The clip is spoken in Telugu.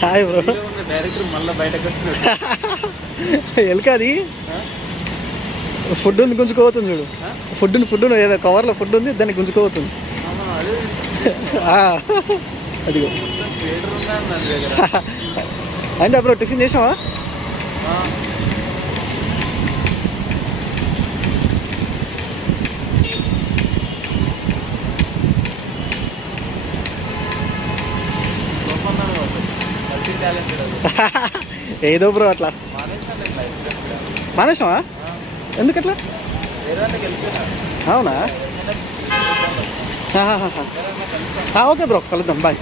Hi bro. డైరెక్టర్ మళ్ళీ బయటకు ఎలుక అది ఫుడ్ ఉంది గుంజుకోవుతుంది చూడు. ఫుడ్ ఏదో కవర్లో ఫుడ్ ఉంది, దాన్ని గుంజుకోవుతుంది. అదిగో అయిందా బ్రో? టిఫిన్ చేసావా? ఏదో బ్రో అట్లా మానేసినావా? ఎందుకట్లా? అవునా? ఓకే బ్రో, కలుద్దాం, బాయ్.